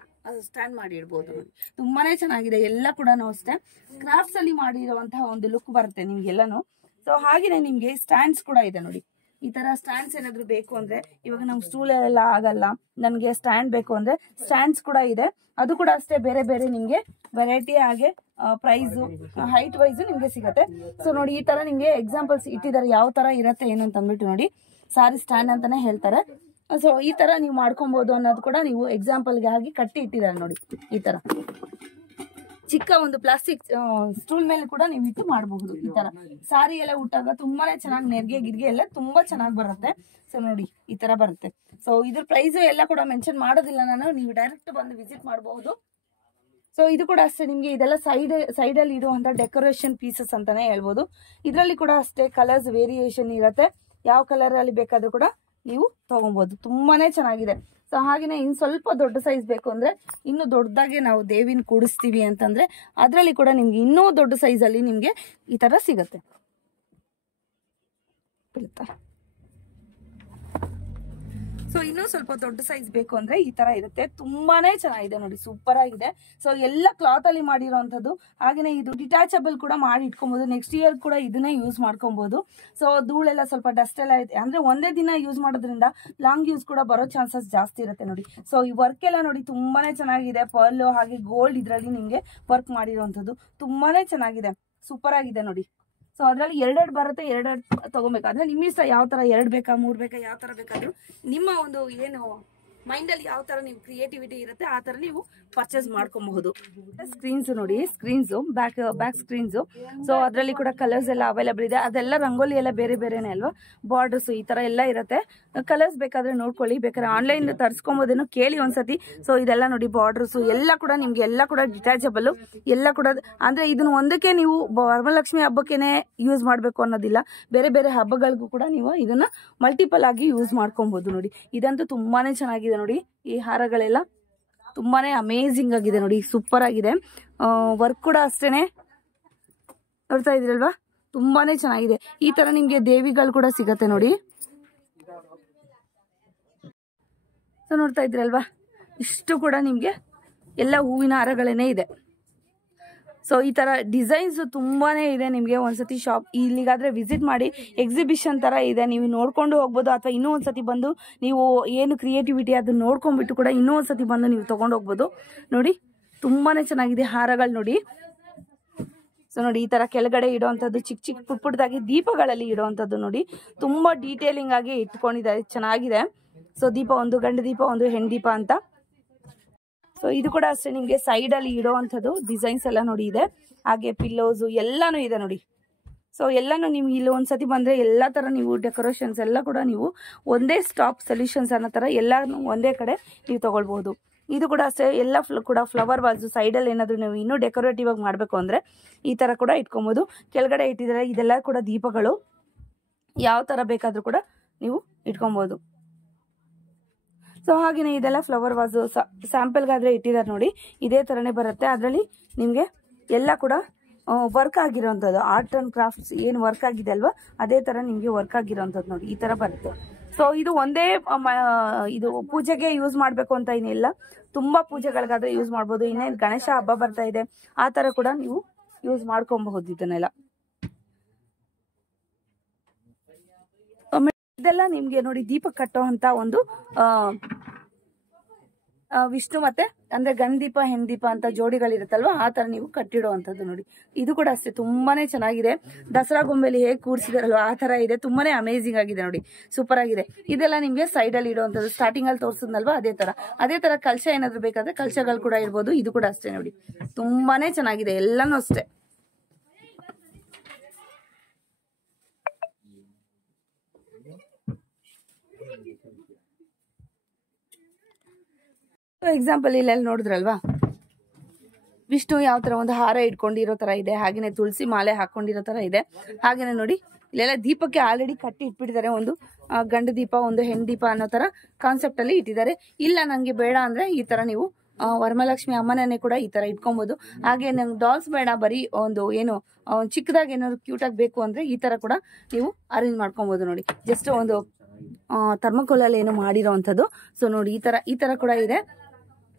ಸ್ಟ್ಯಾಂಡ್ ಮಾಡಿ ಇಡ್ಬೋದು. ತುಂಬಾ ಚೆನ್ನಾಗಿದೆ. ಎಲ್ಲ ಕೂಡ ಅಷ್ಟೇ ಕ್ರಾಫ್ಟ್ಸ್ ಅಲ್ಲಿ ಮಾಡಿರುವಂತಹ ಒಂದು ಲುಕ್ ಬರುತ್ತೆ ನಿಮ್ಗೆಲ್ಲಾನು. ಸೊ ಹಾಗೆಯೇ ನಿಮಗೆ ಸ್ಟ್ಯಾಂಡ್ಸ್ ಕೂಡ ಇದೆ ನೋಡಿ. ಈ ತರ ಸ್ಟ್ಯಾಂಡ್ಸ್ ಏನಾದ್ರು ಬೇಕು ಅಂದ್ರೆ, ಇವಾಗ ನಮ್ಗೆ ಸ್ಟೂಲ್ ಎಲ್ಲ ಆಗಲ್ಲ, ನನಗೆ ಸ್ಟ್ಯಾಂಡ್ ಬೇಕು ಅಂದ್ರೆ ಸ್ಟ್ಯಾಂಡ್ಸ್ ಕೂಡ ಇದೆ. ಅದು ಕೂಡ ಅಷ್ಟೇ ಬೇರೆ ಬೇರೆ ನಿಮ್ಗೆ ವೆರೈಟಿ ಹಾಗೆ ಪ್ರೈಸು ಹೈಟ್ ವೈಸು ನಿಮ್ಗೆ ಸಿಗುತ್ತೆ. ಸೊ ನೋಡಿ ಈ ತರ ನಿಮ್ಗೆ ಎಕ್ಸಾಂಪಲ್ಸ್ ಇಟ್ಟಿದ್ದಾರೆ ಯಾವ ತರ ಇರುತ್ತೆ ಏನು ಅಂತ ಅಂದ್ಬಿಟ್ಟು ನೋಡಿ. ಸಾರಿ ಸ್ಟ್ಯಾಂಡ್ ಅಂತಾನೆ ಹೇಳ್ತಾರೆ. ಸೊ ಈ ತರ ನೀವು ಮಾಡ್ಕೊಬಹುದು ಅನ್ನೋದು ಕೂಡ ನೀವು ಎಕ್ಸಾಂಪಲ್ಗೆ ಆಗಿ ಕಟ್ಟಿ ಇಟ್ಟಿದ್ದಾರೆ ನೋಡಿ. ಈ ತರ ಚಿಕ್ಕ ಒಂದು ಪ್ಲಾಸ್ಟಿಕ್ ಸ್ಟೂಲ್ ಮೇಲೆ ಕೂಡ ನೀವು ಇಟ್ಟು ಮಾಡಬಹುದು. ಈ ತರ ಸಾರಿ ಎಲ್ಲ ಉಟ್ಟಾಗ ತುಂಬಾನೇ ಚೆನ್ನಾಗಿ ನೆರಿಗೆ ಗಿರ್ಗೆ ಎಲ್ಲ ತುಂಬಾ ಚೆನ್ನಾಗಿ ಬರುತ್ತೆ. ಸೊ ನೋಡಿ ಈ ತರ ಬರುತ್ತೆ. ಸೊ ಇದ್ರ ಪ್ರೈಸ್ ಎಲ್ಲ ಕೂಡ ಮೆನ್ಷನ್ ಮಾಡೋದಿಲ್ಲ ನಾನು, ನೀವು ಡೈರೆಕ್ಟ್ ಬಂದು ವಿಸಿಟ್ ಮಾಡಬಹುದು. ಸೊ ಇದು ಕೂಡ ಅಷ್ಟೇ ನಿಮ್ಗೆ ಇದೆಲ್ಲ ಸೈಡಲ್ಲಿ ಇಡುವಂತ ಡೆಕೋರೇಷನ್ ಪೀಸಸ್ ಅಂತಾನೆ ಹೇಳ್ಬೋದು. ಇದರಲ್ಲಿ ಕೂಡ ಅಷ್ಟೇ ಕಲರ್ಸ್ ವೇರಿಯೇಷನ್ ಇರುತ್ತೆ, ಯಾವ ಕಲರ್ ಅಲ್ಲಿ ಬೇಕಾದ್ರೂ ಕೂಡ ನೀವು ತಗೊಬಹುದು. ತುಂಬಾನೇ ಚೆನ್ನಾಗಿದೆ. ಸೊ ಹಾಗೇನೆ ಇನ್ನು ಸ್ವಲ್ಪ ದೊಡ್ಡ ಸೈಜ್ ಬೇಕು ಅಂದ್ರೆ ಇನ್ನು ದೊಡ್ಡದಾಗೆ ನಾವು ದೇವಿನ ಕೂಡಿಸ್ತೀವಿ ಅಂತಂದ್ರೆ ಅದರಲ್ಲಿ ಕೂಡ ನಿಮ್ಗೆ ಇನ್ನೂ ದೊಡ್ಡ ಸೈಜ್ ಅಲ್ಲಿ ನಿಮ್ಗೆ ಈ ತರ ಸಿಗುತ್ತೆ. ಸೊ ಇನ್ನೂ ಸ್ವಲ್ಪ ದೊಡ್ಡ ಸೈಜ್ ಬೇಕು ಅಂದ್ರೆ ಈ ತರ ಇರುತ್ತೆ. ತುಂಬಾನೇ ಚೆನ್ನಾಗಿದೆ ನೋಡಿ, ಸೂಪರ್ ಆಗಿದೆ. ಸೊ ಎಲ್ಲ ಕ್ಲಾತ್ ಅಲ್ಲಿ ಮಾಡಿರೋಂಥದ್ದು. ಹಾಗೇನೆ ಇದು ಡಿಟ್ಯಾಚಬಲ್ ಕೂಡ ಮಾಡಿ ಇಟ್ಕೊಬಹುದು, ನೆಕ್ಸ್ಟ್ ಇಯರ್ ಕೂಡ ಇದನ್ನೇ ಯೂಸ್ ಮಾಡ್ಕೊಬಹುದು. ಸೊ ಧೂಳೆಲ್ಲ ಸ್ವಲ್ಪ ಡಸ್ಟ್ ಎಲ್ಲ ಇದೆ ಅಂದ್ರೆ ಒಂದೇ ದಿನ ಯೂಸ್ ಮಾಡೋದ್ರಿಂದ ಲಾಂಗ್ ಯೂಸ್ ಕೂಡ ಬರೋ ಚಾನ್ಸಸ್ ಜಾಸ್ತಿ ಇರುತ್ತೆ ನೋಡಿ. ಸೊ ಈ ವರ್ಕ್ ಎಲ್ಲ ನೋಡಿ ತುಂಬಾನೇ ಚೆನ್ನಾಗಿದೆ. ಪರ್ಲ್ ಹಾಗೆ ಗೋಲ್ಡ್ ಇದರಲ್ಲಿ ನಿಮ್ಗೆ ವರ್ಕ್ ಮಾಡಿರೋಂಥದ್ದು ತುಂಬಾನೇ ಚೆನ್ನಾಗಿದೆ, ಸೂಪರ್ ಆಗಿದೆ ನೋಡಿ. ಸೊ ಅದರಲ್ಲಿ ಎರಡೆರಡು ಬರುತ್ತೆ, ಎರಡೆರಡು ತಗೋಬೇಕಾದ್ರೆ ನಿಮ್ಮ ಇಷ್ಟ, ಯಾವ ತರ 2 ಬೇಕಾ 3 ಬೇಕಾ ಯಾವ ತರ ಬೇಕಾದ್ರೂ ನಿಮ್ಮ ಒಂದು ಏನು ಮೈಂಡಲ್ಲಿ ಯಾವ ತರ ನೀವು ಕ್ರಿಯೇಟಿವಿಟಿ ಇರುತ್ತೆ ಆ ತರ ನೀವು ಪರ್ಚೇಸ್ ಮಾಡ್ಕೊಬಹುದು. ಸ್ಕ್ರೀನ್ಸ್ ನೋಡಿ, ಸ್ಕ್ರೀನ್ಸ್ ಬ್ಯಾಕ್ ಸ್ಕ್ರೀನ್ಸ್. ಸೊ ಅದರಲ್ಲಿ ಕೂಡ ಕಲರ್ಸ್ ಎಲ್ಲ ಅವೈಲಬಲ್ ಇದೆ. ಅದೆಲ್ಲ ರಂಗೋಲಿ ಎಲ್ಲ ಬೇರೆ ಬೇರೆನೆ ಅಲ್ವಾ, ಬಾರ್ಡರ್ಸ್ ಈ ತರ ಎಲ್ಲ ಇರುತ್ತೆ. ಕಲರ್ಸ್ ಬೇಕಾದ್ರೆ ನೋಡ್ಕೊಳ್ಳಿ, ಬೇಕಾದ್ರೆ ಆನ್ಲೈನ್ ತರಿಸ್ಕೊಬೋದೇನೋ ಕೇಳಿ ಒಂದ್ಸತಿ. ಸೊ ಇದೆಲ್ಲ ನೋಡಿ ಬಾರ್ಡರ್ಸ್ ಎಲ್ಲ ಕೂಡ ನಿಮ್ಗೆ ಎಲ್ಲ ಕೂಡ ಡಿಟ್ಯಾಚಬಲ್ ಎಲ್ಲ ಕೂಡ. ಅಂದ್ರೆ ಇದನ್ನ ಒಂದಕ್ಕೆ ನೀವು ವರಮಹಾಲಕ್ಷ್ಮಿ ಹಬ್ಬಕ್ಕೇನೆ ಯೂಸ್ ಮಾಡ್ಬೇಕು ಅನ್ನೋದಿಲ್ಲ, ಬೇರೆ ಬೇರೆ ಹಬ್ಬಗಳಿಗೂ ಕೂಡ ನೀವು ಇದನ್ನ ಮಲ್ಟಿಪಲ್ ಆಗಿ ಯೂಸ್ ಮಾಡ್ಕೊಬಹುದು ನೋಡಿ. ಇದಂತೂ ತುಂಬಾನೇ ಚೆನ್ನಾಗಿದೆ ನೋಡಿ. ಈ ಹಾರಗಳೆಲ್ಲ ತುಂಬಾನೇ ಅಮೇಜಿಂಗ್ ಆಗಿದೆ ನೋಡಿ, ಸೂಪರ್ ಆಗಿದೆ. ವರ್ಕ್ ಕೂಡ ಅಷ್ಟೇನೆ, ನೋಡ್ತಾ ಇದ್ರಲ್ವಾ, ತುಂಬಾನೇ ಚೆನ್ನಾಗಿದೆ. ಈ ತರ ನಿಮ್ಗೆ ದೇವಿಗಳು ಕೂಡ ಸಿಗತ್ತೆ ನೋಡಿ. ಸೊ ನೋಡ್ತಾ ಇದ್ರಲ್ವಾ, ಇಷ್ಟು ಕೂಡ ನಿಮ್ಗೆ ಎಲ್ಲ ಹೂವಿನ ಹಾರಗಳೇನೆ ಇದೆ. ಸೊ ಈ ತರ ಡಿಸೈನ್ಸ್ ತುಂಬಾನೇ ಇದೆ. ನಿಮಗೆ ಒಂದ್ಸತಿ ಶಾಪ್ ಇಲ್ಲಿಗಾದ್ರೆ ವಿಸಿಟ್ ಮಾಡಿ, ಎಕ್ಸಿಬಿಷನ್ ತರ ಇದೆ, ನೀವು ನೋಡ್ಕೊಂಡು ಹೋಗ್ಬೋದು. ಅಥವಾ ಇನ್ನೂ ಒಂದ್ಸತಿ ಬಂದು ನೀವು ಏನು ಕ್ರಿಯೇಟಿವಿಟಿ ಅದನ್ನ ನೋಡ್ಕೊಂಡ್ಬಿಟ್ಟು ಕೂಡ ಇನ್ನೂ ಒಂದ್ಸತಿ ಬಂದು ನೀವು ತಗೊಂಡು ಹೋಗ್ಬೋದು ನೋಡಿ. ತುಂಬಾನೇ ಚೆನ್ನಾಗಿದೆ ಹಾರಗಳು ನೋಡಿ. ಸೊ ನೋಡಿ ಈ ತರ ಕೆಳಗಡೆ ಇಡುವಂಥದ್ದು ಚಿಕ್ಕ ಚಿಕ್ಕ ಪುಟ್ಟದಾಗಿ ದೀಪಗಳಲ್ಲಿ ಇಡುವಂಥದ್ದು ನೋಡಿ, ತುಂಬಾ ಡೀಟೇಲಿಂಗ್ ಆಗಿ ಇಟ್ಕೊಂಡಿದ್ದಾರೆ, ಚೆನ್ನಾಗಿದೆ. ಸೊ ದೀಪ ಒಂದು ಗಂಡು ದೀಪ ಒಂದು ಹೆಣ್ಣು ದೀಪ ಅಂತ. ಸೊ ಇದು ಕೂಡ ಅಷ್ಟೇ ನಿಮ್ಗೆ ಸೈಡ್ ಅಲ್ಲಿ ಇಡುವಂಥದ್ದು ಡಿಸೈನ್ಸ್ ಎಲ್ಲ ನೋಡಿ ಇದೆ. ಹಾಗೆ ಪಿಲ್ಲೋಸ್ ಎಲ್ಲಾನು ಇದೆ ನೋಡಿ. ಸೊ ಎಲ್ಲಾನು ನಿಮ್ಗೆ ಇಲ್ಲಿ ಒಂದ್ಸತಿ ಬಂದ್ರೆ ಎಲ್ಲಾ ತರ ನೀವು ಡೆಕೋರೇಷನ್ಸ್ ಎಲ್ಲ ಕೂಡ ನೀವು ಒಂದೇ ಸ್ಟಾಪ್ ಸೊಲ್ಯೂಷನ್ಸ್ ಅನ್ನೋ ತರ ಎಲ್ಲಾನು ಒಂದೇ ಕಡೆ ನೀವು ತಗೊಳ್ಬಹುದು. ಇದು ಕೂಡ ಅಷ್ಟೇ ಎಲ್ಲ ಕೂಡ ಫ್ಲವರ್ ವಾಲ್ಸ್ ಸೈಡಲ್ಲಿ ಏನಾದ್ರು ನೀವು ಇನ್ನೂ ಡೆಕೋರೇಟಿವ್ ಆಗಿ ಮಾಡಬೇಕು ಅಂದ್ರೆ ಈ ತರ ಕೂಡ ಇಟ್ಕೊಬಹುದು. ಕೆಳಗಡೆ ಇಟ್ಟಿದ್ರೆ ಇದೆಲ್ಲ ಕೂಡ ದೀಪಗಳು, ಯಾವ ತರ ಬೇಕಾದ್ರೂ ಕೂಡ ನೀವು ಇಟ್ಕೊಬಹುದು. ಸೊ ಹಾಗೆಯೇ ಇದೆಲ್ಲ ಫ್ಲವರ್ ವಾಸು ಸ್ಯಾಂಪಲ್ಗಾದರೆ ಇಟ್ಟಿದ್ದಾರೆ ನೋಡಿ. ಇದೇ ಥರನೇ ಬರುತ್ತೆ. ಅದರಲ್ಲಿ ನಿಮಗೆ ಎಲ್ಲ ಕೂಡ ವರ್ಕ್ ಆಗಿರೋಂಥದ್ದು, ಆರ್ಟ್ ಆ್ಯಂಡ್ ಕ್ರಾಫ್ಟ್ಸ್ ಏನು ವರ್ಕ್ ಆಗಿದೆ ಅಲ್ವಾ, ಅದೇ ಥರ ನಿಮಗೆ ವರ್ಕ್ ಆಗಿರೋಂಥದ್ದು ನೋಡಿ, ಈ ಥರ ಬರುತ್ತೆ. ಸೊ ಇದು ಒಂದೇ ಇದು ಪೂಜೆಗೆ ಯೂಸ್ ಮಾಡಬೇಕು ಅಂತ ಏನಿಲ್ಲ, ತುಂಬ ಪೂಜೆಗಳಿಗಾದರೆ ಯೂಸ್ ಮಾಡ್ಬೋದು. ಇನ್ನೇನು ಗಣೇಶ ಹಬ್ಬ ಬರ್ತಾ ಇದೆ, ಆ ಥರ ಕೂಡ ನೀವು ಯೂಸ್ ಮಾಡ್ಕೊಬಹುದು ಇದನ್ನೆಲ್ಲ. ಇದೆಲ್ಲ ನಿಮ್ಗೆ ನೋಡಿ ದೀಪ ಕಟ್ಟೋ ಅಂತ ಒಂದು ವಿಷ್ಣು ಮತ್ತೆ ಅಂದ್ರೆ ಗಂಧದೀಪ ಹೆಣ್ದೀಪ ಅಂತ ಜೋಡಿಗಳಿರುತ್ತಲ್ವಾ, ಆ ತರ ನೀವು ಕಟ್ಟಿಡೋ ಅಂತದ್ದು ನೋಡಿ. ಇದು ಕೂಡ ಅಷ್ಟೇ ತುಂಬಾನೇ ಚೆನ್ನಾಗಿದೆ. ದಸರಾ ಗೊಂಬೆಲಿ ಹೇಗೆ ಕೂರಿಸಿದಾರಲ್ವಾ ಆ ತರ ಇದೆ, ತುಂಬಾನೇ ಅಮೇಸಿಂಗ್ ಆಗಿದೆ ನೋಡಿ, ಸೂಪರ್ ಆಗಿದೆ. ಇದೆಲ್ಲ ನಿಮ್ಗೆ ಸೈಡ್ ಅಲ್ಲಿ ಇಡುವಂತದ್ದು, ಸ್ಟಾರ್ಟಿಂಗ್ ಅಲ್ಲಿ ತೋರಿಸಿದ್ನಲ್ವಾ ಅದೇ ತರ ಕಲಶ ಏನಾದ್ರು ಬೇಕಾದ್ರೆ ಕಲಶಗಳು ಕೂಡ ಇರ್ಬೋದು. ಇದು ಕೂಡ ಅಷ್ಟೇ ನೋಡಿ, ತುಂಬಾನೇ ಚೆನ್ನಾಗಿದೆ, ಎಲ್ಲಾನು ಅಷ್ಟೇ. ಎಕ್ಸಾಂಪಲ್ ಇಲ್ಲೆಲ್ಲ ನೋಡಿದ್ರಲ್ವಾ, ವಿಷ್ಣು ಯಾವ ತರ ಒಂದು ಹಾರ ಇಟ್ಕೊಂಡಿರೋ ತರ ಇದೆ, ಹಾಗೇನೆ ತುಳಸಿ ಮಾಲೆ ಹಾಕೊಂಡಿರೋ ತರ ಇದೆ. ಹಾಗೇನೆ ನೋಡಿ ಇಲ್ಲೆಲ್ಲ ದೀಪಕ್ಕೆ ಆಲ್ರೆಡಿ ಕಟ್ಟಿ ಇಟ್ಬಿಟ್ಟಿದ್ದಾರೆ. ಒಂದು ಗಂಡು ದೀಪ, ಒಂದು ಹೆಣ್ಣು ದೀಪ ಅನ್ನೋ ತರ ಕಾನ್ಸೆಪ್ಟ್ ಅಲ್ಲಿ ಇಟ್ಟಿದ್ದಾರೆ. ಇಲ್ಲ ನಂಗೆ ಬೇಡ ಅಂದ್ರೆ ಈ ತರ ನೀವು ವರಮಹಾಲಕ್ಷ್ಮಿ ಅಮ್ಮನೇ ಕೂಡ ಈ ತರ ಇಟ್ಕೊಬಹುದು. ಹಾಗೆ ನಂಗೆ ಡಾಲ್ಸ್ ಬೇಡ, ಬರೀ ಒಂದು ಏನು ಚಿಕ್ಕದಾಗಿ ಏನಾದ್ರು ಕ್ಯೂಟ್ ಆಗಿ ಬೇಕು ಅಂದ್ರೆ ಈ ತರ ಕೂಡ ನೀವು ಅರೇಂಜ್ ಮಾಡ್ಕೊಬಹುದು ನೋಡಿ. ಜಸ್ಟ್ ಒಂದು ಥರ್ಮಕೋಲ್ ಅಲ್ಲಿ ಏನೋ ಮಾಡಿರೋವಂಥದ್ದು. ಸೊ ನೋಡಿ ಈ ತರ ಕೂಡ ಇದೆ.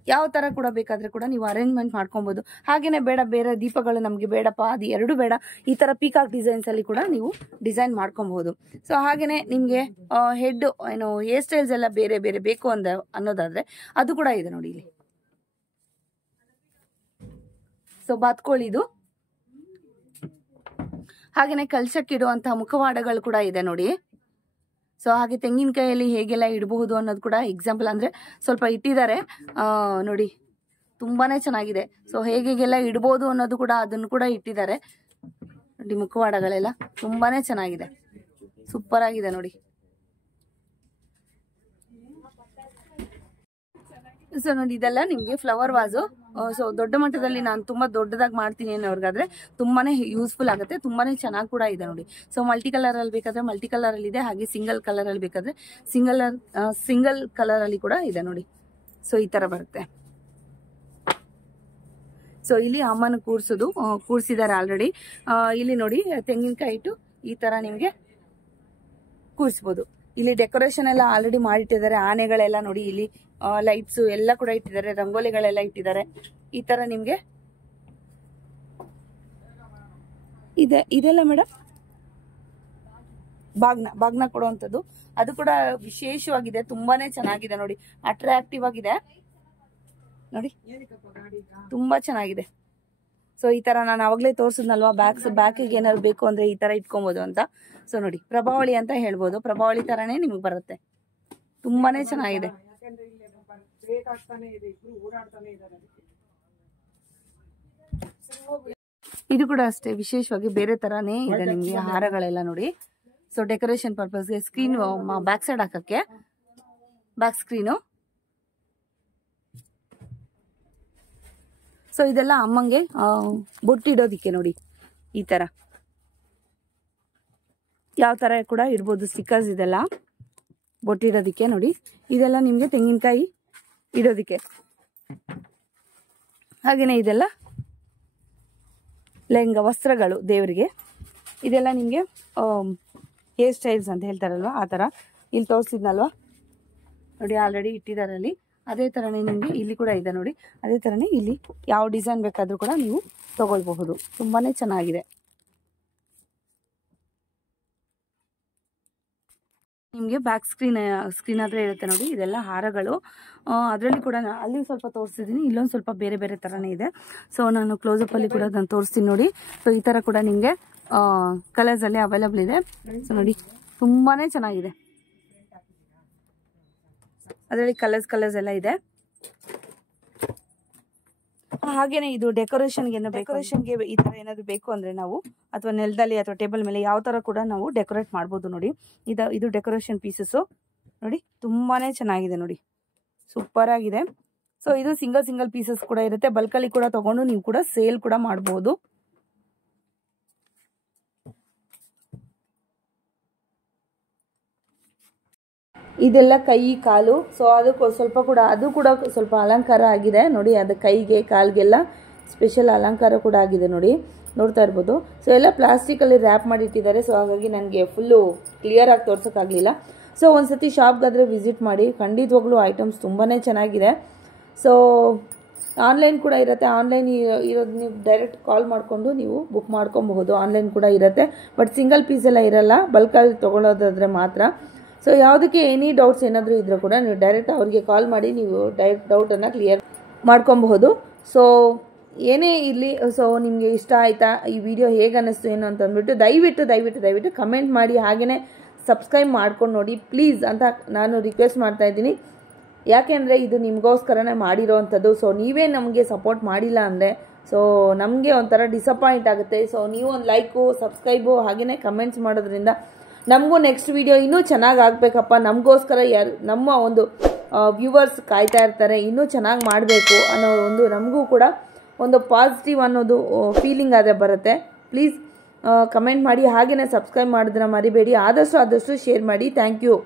ಯಾವ ತರ ಕೂಡ ಬೇಕಾದ್ರೆ ಕೂಡ ನೀವು ಅರೇಂಜ್ಮೆಂಟ್ ಮಾಡ್ಕೊಬಹುದು. ಹಾಗೇನೆ ಬೇರೆ ದೀಪಗಳು ನಮ್ಗೆ ಬೇಡಪ್ಪ, ಅದು ಎರಡು ಬೇಡ, ಈ ತರ ಪೀಕಾಕ್ ಡಿಸೈನ್ಸ್ ಅಲ್ಲಿ ಕೂಡ ನೀವು ಡಿಸೈನ್ ಮಾಡ್ಕೊಬಹುದು. ಸೊ ಹಾಗೇನೆ ನಿಮ್ಗೆ ಹೆಡ್ ಏನು ಹೇರ್ ಸ್ಟೈಲ್ಸ್ ಎಲ್ಲ ಬೇರೆ ಬೇರೆ ಬೇಕು ಅನ್ನೋದಾದ್ರೆ ಅದು ಕೂಡ ಇದೆ ನೋಡಿ ಇಲ್ಲಿ. ಸೊ ಬಾತ್ಕೋಳಿದು, ಹಾಗೇನೆ ಕಲಶಕ್ಕಿಡುವಂತಹ ಮುಖವಾಡಗಳು ಕೂಡ ಇದೆ ನೋಡಿ. ಸೊ ಹಾಗೆ ತೆಂಗಿನಕಾಯಲ್ಲಿ ಹೇಗೆಲ್ಲ ಇಡಬಹುದು ಅನ್ನೋದು ಕೂಡ ಎಕ್ಸಾಂಪಲ್ ಅಂದ್ರೆ ಸ್ವಲ್ಪ ಇಟ್ಟಿದ್ದಾರೆ ನೋಡಿ, ತುಂಬಾನೇ ಚೆನ್ನಾಗಿದೆ. ಸೊ ಹೇಗೆಲ್ಲ ಇಡಬಹುದು ಅನ್ನೋದು ಕೂಡ ಅದನ್ನು ಕೂಡ ಇಟ್ಟಿದ್ದಾರೆ ನೋಡಿ. ಮುಖವಾಡಗಳೆಲ್ಲ ತುಂಬಾನೇ ಚೆನ್ನಾಗಿದೆ, ಸೂಪರ್ ಆಗಿದೆ ನೋಡಿ. ಸೊ ನೋಡಿ ಇದೆಲ್ಲ ನಿಮ್ಗೆ ಫ್ಲವರ್ ವಾಸು. ಸೊ ದೊಡ್ಡ ಮಟ್ಟದಲ್ಲಿ ನಾನು ತುಂಬಾ ದೊಡ್ಡದಾಗಿ ಮಾಡ್ತೀನಿ ಅನ್ನೋರ್ಗಾದ್ರೆ ತುಂಬಾನೇ ಯೂಸ್ಫುಲ್ ಆಗುತ್ತೆ, ತುಂಬಾನೇ ಚೆನ್ನಾಗಿ ಕೂಡ ಇದೆ ನೋಡಿ. ಸೊ ಮಲ್ಟಿ ಕಲರ್ ಅಲ್ಲಿ ಬೇಕಾದ್ರೆ ಮಲ್ಟಿ ಕಲರ್ ಅಲ್ಲಿ ಇದೆ, ಹಾಗೆ ಸಿಂಗಲ್ ಕಲರ್ ಅಲ್ಲಿ ಬೇಕಾದ್ರೆ ಸಿಂಗಲ್ ಕಲರ್ ಅಲ್ಲಿ ಕೂಡ ಇದೆ ನೋಡಿ. ಸೊ ಈ ತರ ಬರುತ್ತೆ. ಸೊ ಇಲ್ಲಿ ಅಮ್ಮನ ಕೂರ್ಸಿದ್ದಾರೆ ಆಲ್ರೆಡಿ. ಇಲ್ಲಿ ನೋಡಿ ತೆಂಗಿನಕಾಯಿ ಇಟ್ಟು ಈ ತರ ನಿಮ್ಗೆ ಕೂರಿಸಬಹುದು. ಇಲ್ಲಿ ಡೆಕೋರೇಷನ್ ಎಲ್ಲ ಆಲ್ರೆಡಿ ಮಾಡಿಟ್ಟಿದ್ದಾರೆ. ಆನೆಗಳೆಲ್ಲ ನೋಡಿ, ಇಲ್ಲಿ ಲೈಟ್ಸ್ ಎಲ್ಲ ಕೂಡ ಇಟ್ಟಿದ್ದಾರೆ, ರಂಗೋಲಿಗಳೆಲ್ಲ ಇಟ್ಟಿದ್ದಾರೆ. ಈ ತರ ನಿಮ್ಗೆ ಇದೆಲ್ಲ ಮೇಡಮ್ ಬಾಗ್ನ ಕೊಡುವಂಥದ್ದು, ಅದು ಕೂಡ ವಿಶೇಷವಾಗಿದೆ, ತುಂಬಾನೇ ಚೆನ್ನಾಗಿದೆ ನೋಡಿ, ಅಟ್ರಾಕ್ಟಿವ್ ಆಗಿದೆ ನೋಡಿ, ತುಂಬಾ ಚೆನ್ನಾಗಿದೆ. ಸೊ ಈ ತರ ನಾನು ಅವಾಗಲೇ ತೋರಿಸಿದ್ನಲ್ವಾ, ಬ್ಯಾಕಿಗೆ ಏನಾದ್ರು ಬೇಕು ಅಂದ್ರೆ ಈ ತರ ಇಟ್ಕೊಬಹುದು ಅಂತ. ಸೊ ನೋಡಿ ಪ್ರಭಾವಳಿ ಅಂತ ಹೇಳ್ಬೋದು, ಪ್ರಭಾವಳಿ ತರಾನೇ ನಿಮ್ಗೆ ಬರುತ್ತೆ, ತುಂಬಾನೇ ಚೆನ್ನಾಗಿದೆ. ಇದು ಕೂಡ ಅಷ್ಟೇ ವಿಶೇಷವಾಗಿ ಬೇರೆ ತರಾನೇ ಇದೆ ನಿಮ್ಗೆ ಹಾರಗಳೆಲ್ಲ ನೋಡಿ. ಸೊ ಡೆಕೋರೇಷನ್ ಪರ್ಪಸ್ಗೆ ಸ್ಕ್ರೀನ್ ಬ್ಯಾಕ್ ಸೈಡ್ ಹಾಕಕ್ಕೆ ಬ್ಯಾಕ್ ಸ್ಕ್ರೀನು. ಸೊ ಇದೆಲ್ಲ ಅಮ್ಮಂಗೆ ಬೊಟ್ಟಿಡೋದಿಕ್ಕೆ ನೋಡಿ, ಈ ತರ ಯಾವ ತರ ಕೂಡ ಇಡ್ಬೋದು. ಸ್ಟಿಕ್ಕರ್ಸ್ ಇದೆಲ್ಲ ಬೊಟ್ಟಿಡೋದಿಕ್ಕೆ ನೋಡಿ. ಇದೆಲ್ಲ ನಿಮ್ಗೆ ತೆಂಗಿನಕಾಯಿ ಇಡೋದಿಕ್ಕೆ. ಹಾಗೇನೆ ಇದೆಲ್ಲ ಲೆಹಂಗ ವಸ್ತ್ರಗಳು ದೇವರಿಗೆ. ಇದೆಲ್ಲ ನಿಮ್ಗೆ ಹೇರ್ ಸ್ಟೈಲ್ಸ್ ಅಂತ ಹೇಳ್ತಾರಲ್ವಾ, ಆ ತರ ಇಲ್ಲಿ ತೋರಿಸಿದ್ನಲ್ವಾ ನೋಡಿ, ಆಲ್ರೆಡಿ ಇಟ್ಟಿದ್ದಾರೆ ಅಲ್ಲಿ. ಅದೇ ತರನೇ ನಿಮ್ಗೆ ಇಲ್ಲಿ ಕೂಡ ಇದೆ ನೋಡಿ, ಅದೇ ತರನೇ ಇಲ್ಲಿ ಯಾವ ಡಿಸೈನ್ ಬೇಕಾದ್ರೂ ಕೂಡ ನೀವು ತಗೊಳ್ಬಹುದು. ತುಂಬಾನೇ ಚೆನ್ನಾಗಿದೆ. ನಿಮಗೆ ಬ್ಯಾಕ್ ಸ್ಕ್ರೀನ್ ಆದ್ರೆ ಇರುತ್ತೆ ನೋಡಿ. ಇದೆಲ್ಲ ಹಾರಗಳು, ಅದರಲ್ಲಿ ಕೂಡ ಅಲ್ಲಿ ಸ್ವಲ್ಪ ತೋರಿಸ್ತಿದ್ದೀನಿ, ಇಲ್ಲೊಂದು ಸ್ವಲ್ಪ ಬೇರೆ ಬೇರೆ ತರನೇ ಇದೆ. ಸೊ ನಾನು ಕ್ಲೋಸಪ್ ಅಲ್ಲಿ ಕೂಡ ನಾನು ತೋರಿಸ್ತೀನಿ ನೋಡಿ. ಸೊ ಈ ತರ ಕೂಡ ನಿಮಗೆ ಕಲರ್ಸ್ ಅಲ್ಲಿ ಅವೈಲಬಲ್ ಇದೆ. ಸೊ ನೋಡಿ ತುಂಬಾನೇ ಚೆನ್ನಾಗಿದೆ, ಅದರಲ್ಲಿ ಕಲರ್ಸ್ ಎಲ್ಲ ಇದೆ. ಹಾಗೇನೆ ಇದು ಡೆಕೋರೇಷನ್ಗೆ ಈ ತರ ಏನಾದ್ರು ಬೇಕು ಅಂದ್ರೆ ನಾವು ಅಥವಾ ನೆಲದಲ್ಲಿ ಅಥವಾ ಟೇಬಲ್ ಮೇಲೆ ಯಾವ ತರ ಕೂಡ ನಾವು ಡೆಕೋರೇಟ್ ಮಾಡ್ಬೋದು ನೋಡಿ. ಇದು ಡೆಕೋರೇಷನ್ ಪೀಸಸ್ ನೋಡಿ, ತುಂಬಾನೇ ಚೆನ್ನಾಗಿದೆ ನೋಡಿ, ಸೂಪರ್ ಆಗಿದೆ. ಸೊ ಇದು ಸಿಂಗಲ್ ಪೀಸಸ್ ಕೂಡ ಇರುತ್ತೆ, ಬಲ್ಕಲ್ಲಿ ಕೂಡ ತಗೊಂಡು ನೀವು ಕೂಡ ಸೇಲ್ ಕೂಡ ಮಾಡಬಹುದು. ಇದೆಲ್ಲ ಕೈ ಕಾಲು. ಸೊ ಅದಕ್ಕೆ ಸ್ವಲ್ಪ ಕೂಡ ಅದು ಕೂಡ ಸ್ವಲ್ಪ ಅಲಂಕಾರ ಆಗಿದೆ ನೋಡಿ. ಅದು ಕೈಗೆ ಕಾಲಿಗೆಲ್ಲ ಸ್ಪೆಷಲ್ ಅಲಂಕಾರ ಕೂಡ ಆಗಿದೆ ನೋಡಿ, ನೋಡ್ತಾ ಇರ್ಬೋದು. ಸೊ ಎಲ್ಲ ಪ್ಲಾಸ್ಟಿಕಲ್ಲಿ ರ್ಯಾಪ್ ಮಾಡಿ ಇಟ್ಟಿದ್ದಾರೆ. ಸೊ ಹಾಗಾಗಿ ನನಗೆ ಫುಲ್ಲು ಕ್ಲಿಯರಾಗಿ ತೋರ್ಸೋಕ್ಕಾಗಲಿಲ್ಲ. ಸೊ ಒಂದು ಸತಿ ಶಾಪ್ಗಾದರೆ ವಿಸಿಟ್ ಮಾಡಿ, ಖಂಡಿತವಾಗ್ಲೂ ಐಟಮ್ಸ್ ತುಂಬಾ ಚೆನ್ನಾಗಿದೆ. ಸೊ ಆನ್ಲೈನ್ ಕೂಡ ಇರುತ್ತೆ. ಆನ್ಲೈನ್ ಇರೋದು ನೀವು ಡೈರೆಕ್ಟ್ ಕಾಲ್ ಮಾಡಿಕೊಂಡು ನೀವು ಬುಕ್ ಮಾಡ್ಕೊಬಹುದು. ಆನ್ಲೈನ್ ಕೂಡ ಇರುತ್ತೆ, ಬಟ್ ಸಿಂಗಲ್ ಪೀಸ್ ಎಲ್ಲ ಇರಲ್ಲ, ಬಲ್ಕಲ್ಲಿ ತೊಗೊಳೋದಾದರೆ ಮಾತ್ರ. ಸೊ ಯಾವುದಕ್ಕೆ ಎನಿ ಡೌಟ್ಸ್ ಏನಾದರೂ ಇದ್ದರೂ ಕೂಡ ನೀವು ಡೈರೆಕ್ಟ್ ಅವ್ರಿಗೆ ಕಾಲ್ ಮಾಡಿ ನೀವು ಡೌಟನ್ನು ಕ್ಲಿಯರ್ ಮಾಡ್ಕೊಬಹುದು. ಸೊ ಏನೇ ಇರಲಿ, ಸೊ ನಿಮಗೆ ಇಷ್ಟ ಆಯಿತಾ, ಈ ವಿಡಿಯೋ ಹೇಗೆ ಅನ್ನಿಸ್ತು ಏನು ಅಂತಂದ್ಬಿಟ್ಟು ದಯವಿಟ್ಟು ಕಮೆಂಟ್ ಮಾಡಿ, ಹಾಗೆಯೇ ಸಬ್ಸ್ಕ್ರೈಬ್ ಮಾಡ್ಕೊಂಡು ನೋಡಿ ಪ್ಲೀಸ್ ಅಂತ ನಾನು ರಿಕ್ವೆಸ್ಟ್ ಮಾಡ್ತಾಯಿದ್ದೀನಿ. ಯಾಕೆಂದರೆ ಇದು ನಿಮಗೋಸ್ಕರನೇ ಮಾಡಿರೋ ಅಂಥದ್ದು. ಸೊ ನೀವೇ ನಮಗೆ ಸಪೋರ್ಟ್ ಮಾಡಿಲ್ಲ ಅಂದರೆ ಸೊ ನಮಗೆ ಒಂಥರ ಡಿಸಪಾಯಿಂಟ್ ಆಗುತ್ತೆ. ಸೊ ನೀವು ಒಂದು ಲೈಕು, ಸಬ್ಸ್ಕ್ರೈಬು ಹಾಗೆಯೇ ಕಮೆಂಟ್ಸ್ ಮಾಡೋದ್ರಿಂದ ನಮಗೂ ನೆಕ್ಸ್ಟ್ ವಿಡಿಯೋ ಇನ್ನೂ ಚೆನ್ನಾಗಿ ಆಗಬೇಕಪ್ಪ, ನಮಗೋಸ್ಕರ ನಮ್ಮ ಒಂದು ವ್ಯೂವರ್ಸ್ ಕಾಯ್ತಾ ಇರ್ತಾರೆ, ಇನ್ನೂ ಚೆನ್ನಾಗಿ ಮಾಡಬೇಕು ಅನ್ನೋ ಒಂದು ನಮಗೂ ಕೂಡ ಒಂದು ಪಾಸಿಟಿವ್ ಅನ್ನೋದು ಫೀಲಿಂಗ್ ಆದರೆ ಬರುತ್ತೆ. ಪ್ಲೀಸ್ ಕಮೆಂಟ್ ಮಾಡಿ, ಹಾಗೆಯೇ ಸಬ್ಸ್ಕ್ರೈಬ್ ಮಾಡೋದನ್ನ ಮರಿಬೇಡಿ. ಆದಷ್ಟು ಶೇರ್ ಮಾಡಿ. Thank you.